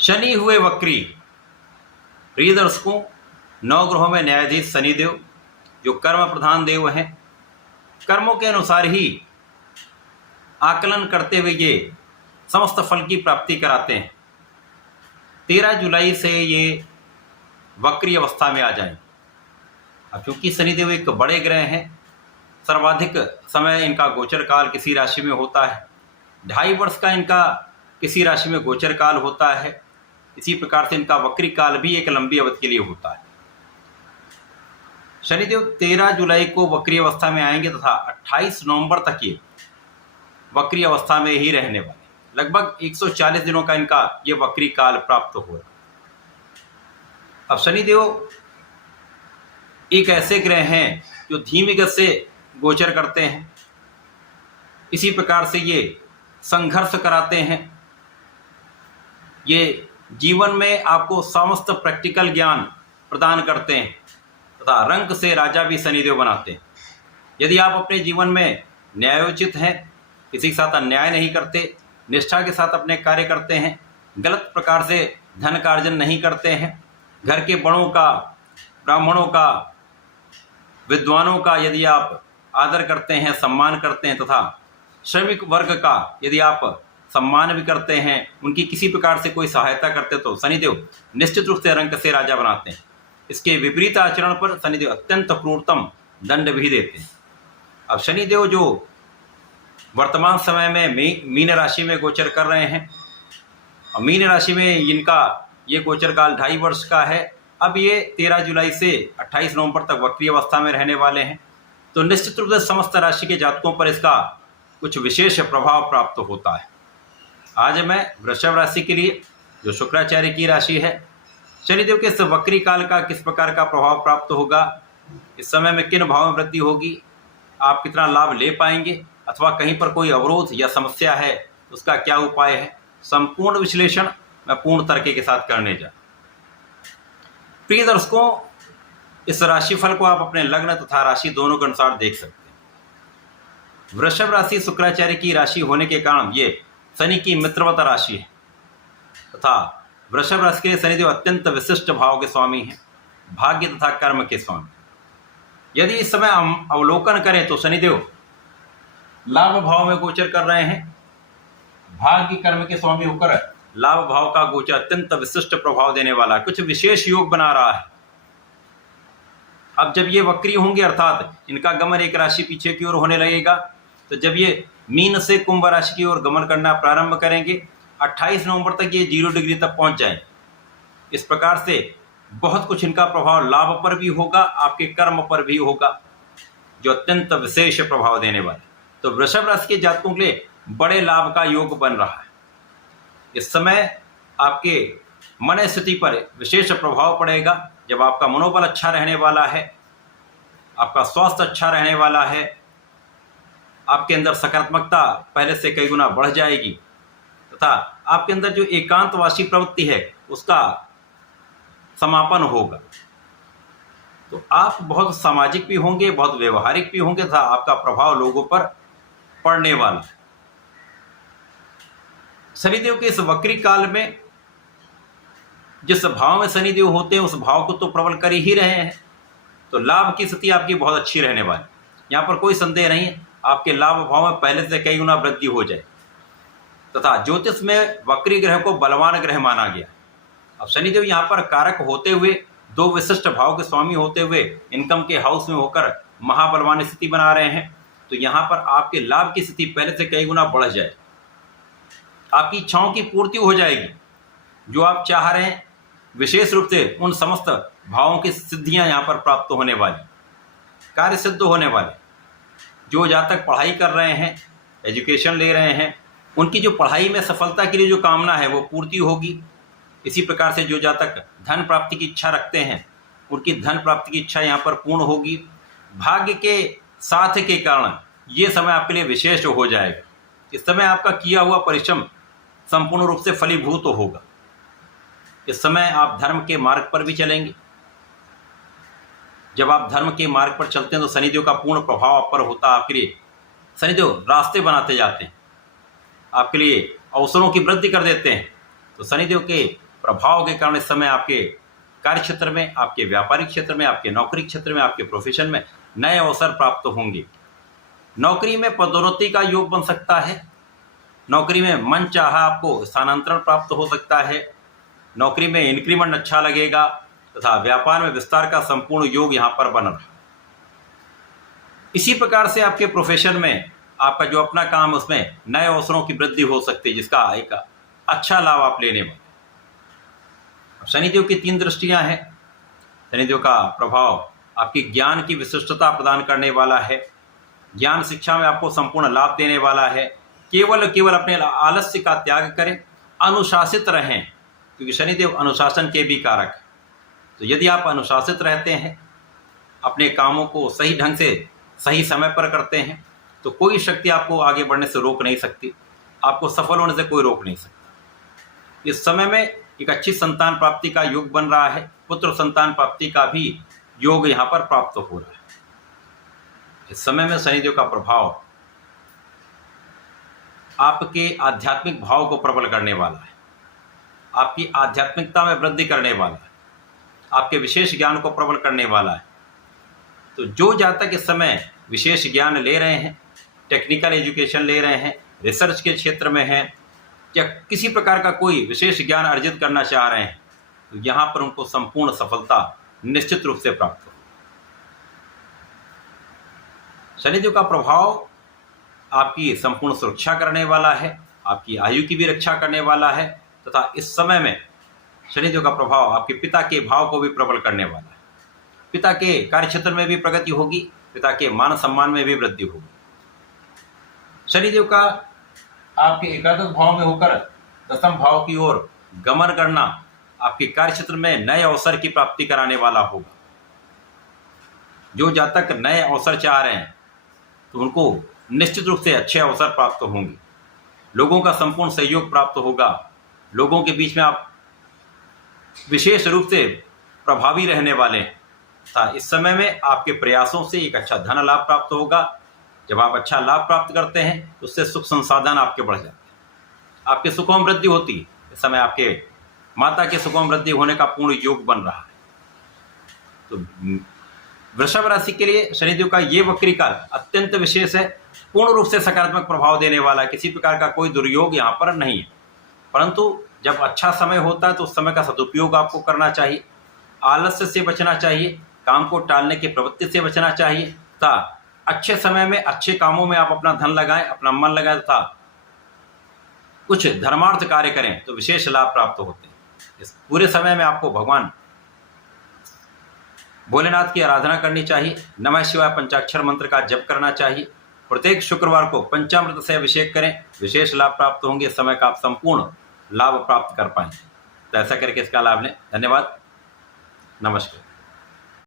शनि हुए वक्री। प्रिय दर्शकों, नवग्रहों में न्यायाधीश शनिदेव जो कर्म प्रधान देव हैं, कर्मों के अनुसार ही आकलन करते हुए ये समस्त फल की प्राप्ति कराते हैं। 13 जुलाई से ये वक्री अवस्था में आ जाएं। अब चूंकि शनिदेव एक बड़े ग्रह हैं, सर्वाधिक समय इनका गोचर काल किसी राशि में होता है। 2.5 वर्ष का इनका किसी राशि में गोचर काल होता है। इसी प्रकार से इनका वक्री काल भी एक लंबी अवधि के लिए होता है। शनिदेव 13 जुलाई को वक्री अवस्था में आएंगे तथा 28 नवंबर तक ये वक्री अवस्था में ही रहने वाले। लगभग 140 दिनों का इनका ये वक्री काल प्राप्त हो रहा। अब शनिदेव एक ऐसे ग्रह हैं जो धीमी गति से गोचर करते हैं। इसी प्रकार से ये संघर्ष कराते हैं। ये जीवन में आपको समस्त प्रैक्टिकल ज्ञान प्रदान करते हैं तथा रंक से राजा भी शनिदेव बनाते हैं। यदि आप अपने जीवन में न्यायोचित हैं, किसी के साथ अन्याय नहीं करते, निष्ठा के साथ अपने कार्य करते हैं, गलत प्रकार से धन का अर्जन नहीं करते हैं, घर के बड़ों का, ब्राह्मणों का, विद्वानों का यदि आप आदर करते हैं, सम्मान करते हैं तथा श्रमिक वर्ग का यदि आप सम्मान भी करते हैं, उनकी किसी प्रकार से कोई सहायता करते तो शनिदेव निश्चित रूप से रंक से राजा बनाते हैं। इसके विपरीत आचरण पर शनिदेव अत्यंत क्रूरतम दंड भी देते हैं। अब शनिदेव जो वर्तमान समय में मीन राशि में गोचर कर रहे हैं और मीन राशि में इनका ये गोचर काल 2.5 वर्ष का है। अब ये 13 जुलाई से 28 नवंबर तक वक्री अवस्था में रहने वाले हैं। तो निश्चित रूप से समस्त राशि के जातकों पर इसका कुछ विशेष प्रभाव प्राप्त होता है। आज मैं वृषभ राशि के लिए, जो शुक्राचार्य की राशि है, शनिदेव के इस वक्री काल का किस प्रकार का प्रभाव प्राप्त होगा, इस समय में किन भावों में वृद्धि होगी, आप कितना लाभ ले पाएंगे अथवा कहीं पर कोई अवरोध या समस्या है, उसका क्या उपाय है, संपूर्ण विश्लेषण मैं पूर्ण तर्क के साथ करने जा। प्रिय दर्शकों, इस राशिफल को आप अपने लग्न तथा राशि दोनों के अनुसार देख सकते हैं। वृषभ राशि शुक्राचार्य की राशि होने के कारण ये शनि की मित्रवत राशि है तथा वृषभ राशि के लिए शनिदेव अत्यंत विशिष्ट भाव के स्वामी हैं, भाग्य तथा कर्म के स्वामी। यदि इस समय हम अवलोकन करें तो शनिदेव लाभ भाव में गोचर कर रहे हैं। भाग्य कर्म के स्वामी होकर लाभ भाव का गोचर अत्यंत विशिष्ट प्रभाव देने वाला है, कुछ विशेष योग बना रहा है। अब जब ये वक्री होंगे अर्थात इनका गमन एक राशि पीछे की ओर होने लगेगा, तो जब ये मीन से कुंभ राशि की ओर गमन करना प्रारंभ करेंगे 28 नवंबर तक ये 0 डिग्री तक पहुंच जाएंगे। इस प्रकार से बहुत कुछ इनका प्रभाव लाभ पर भी होगा, आपके कर्म पर भी होगा, जो अत्यंत विशेष प्रभाव देने वाले। तो वृषभ राशि के जातकों के लिए बड़े लाभ का योग बन रहा है। इस समय आपके मन स्थिति पर विशेष प्रभाव पड़ेगा। जब आपका मनोबल अच्छा रहने वाला है, आपका स्वास्थ्य अच्छा रहने वाला है, आपके अंदर सकारात्मकता पहले से कई गुना बढ़ जाएगी तथा आपके अंदर जो एकांतवासी प्रवृत्ति है उसका समापन होगा। तो आप बहुत सामाजिक भी होंगे, बहुत व्यवहारिक भी होंगे तथा आपका प्रभाव लोगों पर पड़ने वाला है। शनिदेव के इस वक्री काल में जिस भाव में शनिदेव होते हैं उस भाव को तो प्रबल कर ही रहे हैं, तो लाभ की स्थिति आपकी बहुत अच्छी रहने वाली। यहाँ पर कोई संदेह नहीं है, आपके लाभ भाव में पहले से कई गुना वृद्धि हो जाए तथा ज्योतिष में वक्री ग्रह को बलवान ग्रह माना गया। अब शनिदेव यहाँ पर कारक होते हुए, 2 विशिष्ट भाव के स्वामी होते हुए इनकम के हाउस में होकर महाबलवान स्थिति बना रहे हैं। तो यहाँ पर आपके लाभ की स्थिति पहले से कई गुना बढ़ जाए, आपकी इच्छाओं की पूर्ति हो जाएगी। जो आप चाह रहे हैं विशेष रूप से उन समस्त भावों की सिद्धियां यहाँ पर प्राप्त होने वाली, कार्य सिद्ध होने वाले। जो जातक पढ़ाई कर रहे हैं, एजुकेशन ले रहे हैं, उनकी जो पढ़ाई में सफलता के लिए जो कामना है वो पूर्ति होगी। इसी प्रकार से जो जातक धन प्राप्ति की इच्छा रखते हैं, उनकी धन प्राप्ति की इच्छा यहाँ पर पूर्ण होगी। भाग्य के साथ के कारण ये समय आपके लिए विशेष हो जाएगा। इस समय आपका किया हुआ परिश्रम संपूर्ण रूप से फलीभूत होगा। इस समय आप धर्म के मार्ग पर भी चलेंगे। जब आप धर्म के मार्ग पर चलते हैं तो शनिदेव का पूर्ण प्रभाव आप पर होता है। आपके लिए शनिदेव रास्ते बनाते जाते हैं, आपके लिए अवसरों की वृद्धि कर देते हैं। तो शनिदेव के प्रभाव के कारण इस समय आपके कार्य क्षेत्र में, आपके व्यापारिक क्षेत्र में, आपके नौकरी क्षेत्र में, आपके प्रोफेशन में नए अवसर प्राप्त होंगे। नौकरी में पदोन्नति का योग बन सकता है। नौकरी में मन चाहा आपको स्थानांतरण प्राप्त हो सकता है। नौकरी में इंक्रीमेंट अच्छा लगेगा तथा व्यापार में विस्तार का संपूर्ण योग यहाँ पर बन रहा। इसी प्रकार से आपके प्रोफेशन में आपका जो अपना काम, उसमें नए अवसरों की वृद्धि हो सकती है, जिसका एक अच्छा लाभ आप लेने वाले। अब शनिदेव की 3 दृष्टियां हैं। शनिदेव का प्रभाव आपकी ज्ञान की विशिष्टता प्रदान करने वाला है। ज्ञान शिक्षा में आपको संपूर्ण लाभ देने वाला है। केवल अपने आलस्य का त्याग करें, अनुशासित रहें, क्योंकि शनिदेव अनुशासन के भी कारक हैं। तो यदि आप अनुशासित रहते हैं, अपने कामों को सही ढंग से सही समय पर करते हैं, तो कोई शक्ति आपको आगे बढ़ने से रोक नहीं सकती, आपको सफल होने से कोई रोक नहीं सकता। इस समय में एक अच्छी संतान प्राप्ति का योग बन रहा है। पुत्र संतान प्राप्ति का भी योग यहाँ पर प्राप्त हो रहा है। इस समय में शनिदेव का प्रभाव आपके आध्यात्मिक भाव को प्रबल करने वाला है, आपकी आध्यात्मिकता में वृद्धि करने वाला है, आपके विशेष ज्ञान को प्रबल करने वाला है। तो जो जातक इस समय विशेष ज्ञान ले रहे हैं, टेक्निकल एजुकेशन ले रहे हैं, रिसर्च के क्षेत्र में हैं, या किसी प्रकार का कोई विशेष ज्ञान अर्जित करना चाह रहे हैं, तो यहाँ पर उनको संपूर्ण सफलता निश्चित रूप से प्राप्त हो। शनिदेव का प्रभाव आपकी संपूर्ण सुरक्षा करने वाला है, आपकी आयु की भी रक्षा करने वाला है, तथा इस समय में शनिदेव का प्रभाव आपके पिता के भाव को भी प्रबल करने वाला है। पिता के कार्य क्षेत्र में भी प्रगति होगी, पिता के मान सम्मान में भी वृद्धि होगी। शनिदेव का आपके एकादश भाव में होकर 10वें भाव की ओर गमन करना आपके कार्य क्षेत्र में नए अवसर की प्राप्ति कराने वाला होगा। जो जातक नए अवसर चाह रहे हैं, तो उनको निश्चित रूप से अच्छे अवसर प्राप्त होंगे। लोगों का संपूर्ण सहयोग प्राप्त होगा। लोगों के बीच में आप विशेष रूप से प्रभावी रहने वाले हैं। इस समय में आपके प्रयासों से एक अच्छा धन लाभ प्राप्त होगा। जब आप अच्छा लाभ प्राप्त करते हैं, तो उससे सुख संसाधन आपके बढ़ जाते हैं, आपके सुखों में वृद्धि होती है। इस समय आपके माता के सुखों में वृद्धि होने का पूर्ण योग बन रहा है। तो वृषभ राशि के लिए शनिदेव का ये वक्री काल अत्यंत विशेष है, पूर्ण रूप से सकारात्मक प्रभाव देने वाला है। किसी प्रकार का कोई दुर्योग यहाँ पर नहीं है। परंतु जब अच्छा समय होता है, तो उस समय का सदुपयोग आपको करना चाहिए। आलस्य से बचना चाहिए, काम को टालने की प्रवृत्ति से बचना चाहिए, तथा अच्छे समय में अच्छे कामों में आप अपना धन लगाएं, अपना मन लगाएं, तथा कुछ धर्मार्थ कार्य करें, तो विशेष लाभ प्राप्त होते हैं। इस पूरे समय में आपको भगवान भोलेनाथ की आराधना करनी चाहिए। नमः शिवाय पंचाक्षर मंत्र का जप करना चाहिए। प्रत्येक शुक्रवार को पंचामृत से अभिषेक करें, विशेष लाभ प्राप्त होंगे। इस समय का आप संपूर्ण लाभ प्राप्त कर पाएंगे। तो ऐसा करके इसका लाभ लें। धन्यवाद, नमस्कार।